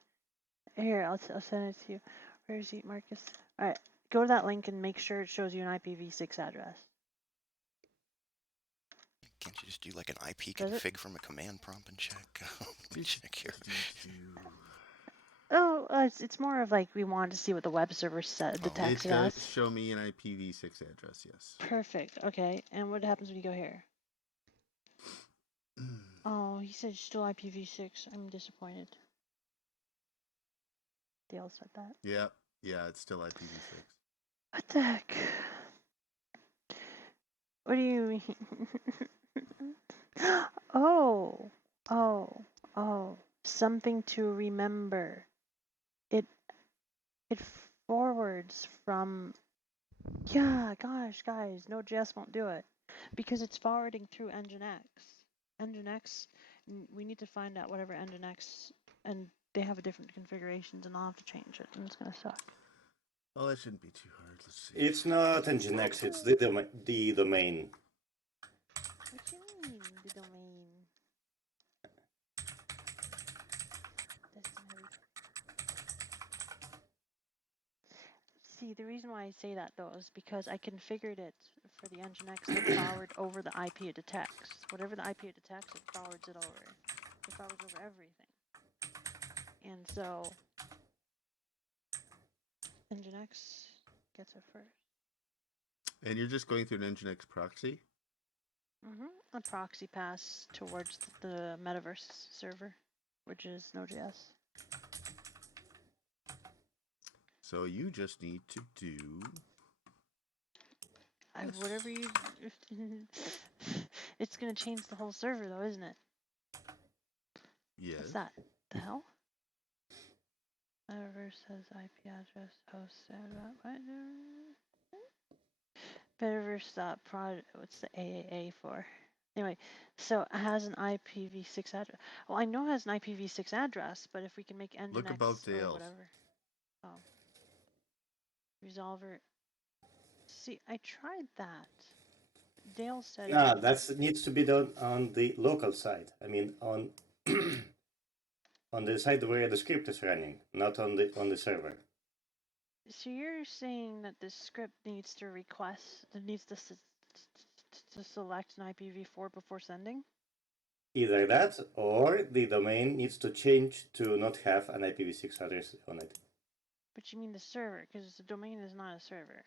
Here, I'll send it to you. Where is he, Marcus? All right, go to that link and make sure it shows you an IPv6 address. Can't you just do like an IP Does it? config from a command prompt and check? Let me check here. Oh, it's more of like we wanted to see what the web server It detects it does as. show me an IPv6 address, yes. Perfect. Okay, and what happens when you go here? Oh, he said still IPv6. I'm disappointed. Dale said that. Yeah, yeah, it's still IPv6. What the heck? What do you mean? Oh, oh, oh. Something to remember. It it forwards from. Yeah, gosh, guys, Node.js won't do it because it's forwarding through Nginx. Nginx, we need to find out whatever Nginx, and they have a different configurations, and I'll have to change it, and it's gonna suck. Oh, that shouldn't be too hard. Let's see. It's not Nginx, it's the domain. What you mean, the domain? Destin heavy. See, the reason why I say that though is because I configured it for the Nginx to forward over the IP it detects. Whatever the IP it detects, it forwards it over. It forwards over everything. And so Nginx gets it first. And you're just going through an Nginx proxy? A proxy pass towards the metaverse server, which is Node.js. So you just need to do Whatever you. It's gonna change the whole server, though, isn't it? yes. What's that? The hell? Metaverse has IP address hosted. What? Metaverse.prod. What's the AAA for? Anyway, so it has an IPv6 address. Well, I know it has an IPv6 address, but if we can make Look above Nginx or Dale's. whatever. Oh. Resolver. See, I tried that. Dale said. Yeah, that needs to be done on the local side. I mean, on on the side where the script is running, not on the server. So you're saying that this script needs to request, it needs to select an IPv4 before sending? Either that, or the domain needs to change to not have an IPv6 address on it. But you mean the server, because the domain is not a server.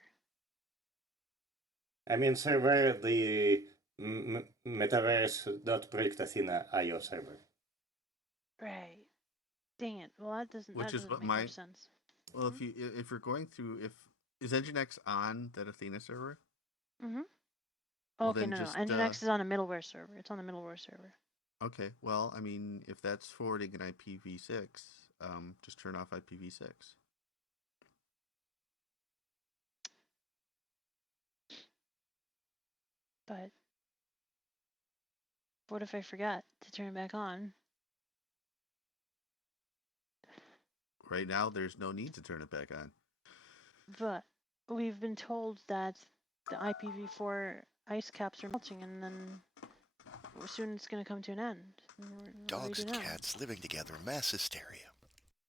I mean server, the metaverse.project Athena IO server. Right. Dang it. Well, that doesn't Which is what make much sense. Well, if you're going through, if is Nginx on that Athena server? Mm-hmm. Well, Okay, no, just, Nginx is on a middleware server. It's on the middleware server. Okay, well, I mean, if that's forwarding an IPv6, just turn off IPv6. But what if I forgot to turn it back on? Right now, there's no need to turn it back on. But we've been told that the IPv4 ice caps are melting, and then soon it's going to come to an end. Dogs and cats living together, mass hysteria.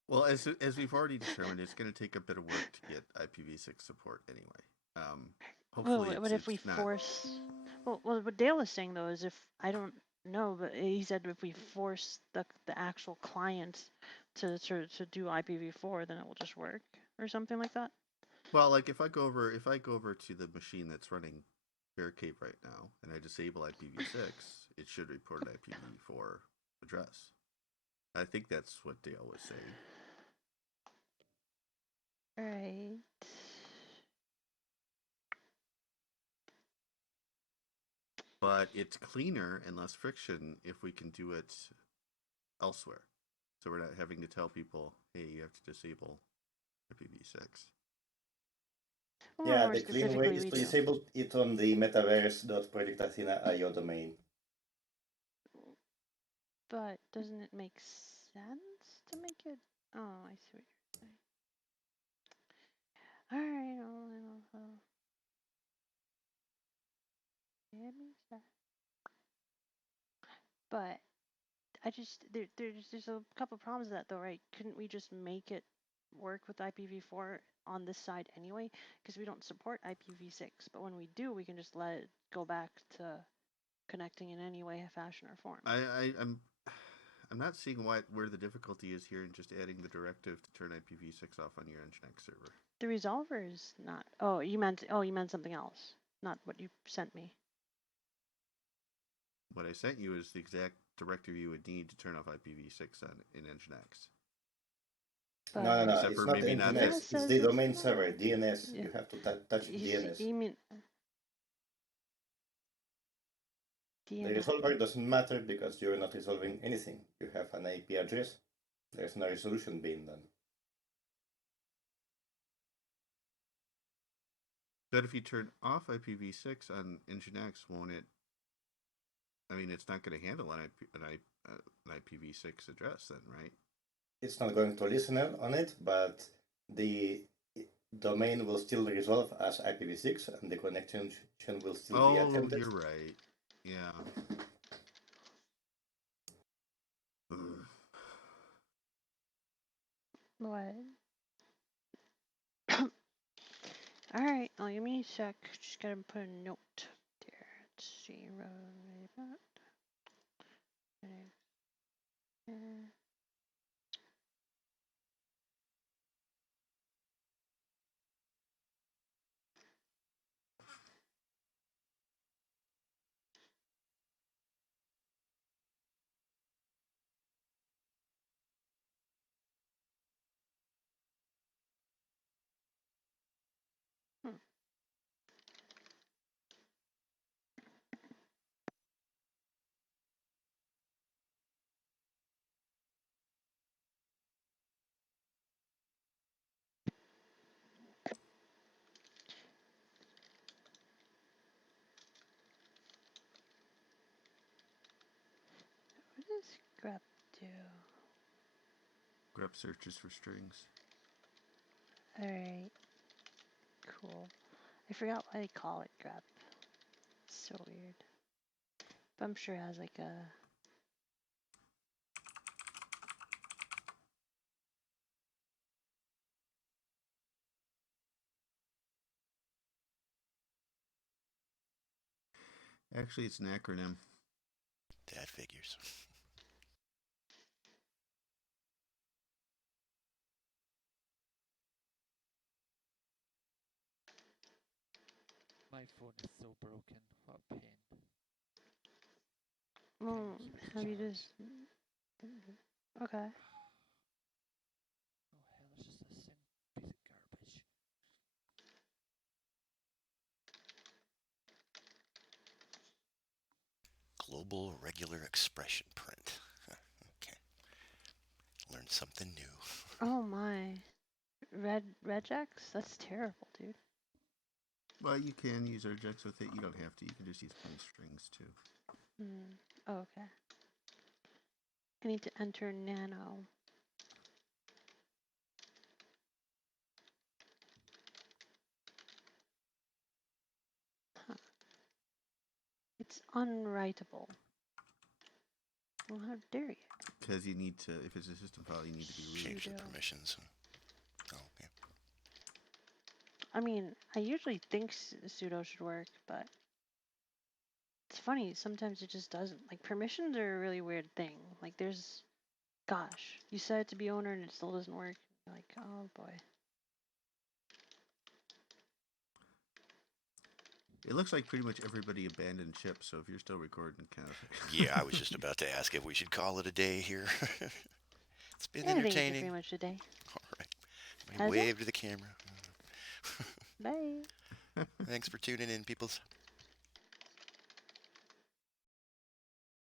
Well, as we've already determined, it's going to take a bit of work to get IPv6 support anyway. Hopefully, what if we force? Well, what Dale is saying though is if I don't know, but he said if we force the actual client to do IPv4, then it will just work or something like that. Well, like if I go over to the machine that's running Barricade right now and I disable IPv6, it should report an IPv4 address. I think that's what Dale was saying. Right. But it's cleaner and less friction if we can do it elsewhere. So we're not having to tell people, hey, you have to disable IPv6. Well, Yeah, the clean way is to disable it on the metaverse.project Athena IO domain. But doesn't it make sense to make it? Oh, I see what you're saying. All right, but I just there's a couple problems with that though, right? Couldn't we just make it work with IPv4 on this side anyway? Because we don't support IPv6, but when we do, we can just let it go back to connecting in any way, fashion, or form. I'm not seeing where the difficulty is here in just adding the directive to turn IPv6 off on your Nginx server. The resolver is not. Oh, you meant something else, not what you sent me. What I sent you is the exact directive you would need to turn off IPv6 in Nginx. No. It's not Nginx. It's the domain server, DNS. Yeah. You have to touch DNS. You mean DNS. The resolver doesn't matter because you're not resolving anything. You have an IP address. There's no resolution being done. But if you turn off IPv6 on Nginx, won't it? I mean, it's not going to handle an IPv6 address then, right? It's not going to listen on it, but the domain will still resolve as IPv6, and the connection will still be attempted. Oh, you're right. Yeah. what? All right, well, give me a sec. Just gotta put a note there. Let's see. grep do? Grep searches for strings. Alright, cool. I forgot why they call it grep. It's so weird. But I'm sure it has like a... Actually, it's an acronym. That figures. My phone is so broken. What a pain. Well, Can't even keep it to have you charge. just... Okay. Oh hell, it's just a sin piece of garbage. Global regular expression print. Okay. Learned something new. Oh my. Regex? That's terrible, dude. Well, you can use regex with it. You don't have to. You can just use plain strings too. Oh, okay. I need to enter nano. Huh. It's unwritable. Well, how dare you? Because you need to, if it's a system file, you need to be root. Change the Sudo. permissions. Oh, okay. I mean, I usually think sudo should work, but it's funny. Sometimes it just doesn't. Like, permissions are a really weird thing. Like, there's, gosh, you set it to be owner and it still doesn't work. You're like, oh boy. It looks like pretty much everybody abandoned ship, so if you're still recording, kind of. Yeah, I was just about to ask if we should call it a day here. It's been And I think it's entertaining. pretty much a day. All right. I How's it? wave to the camera. Bye. Thanks for tuning in, peoples.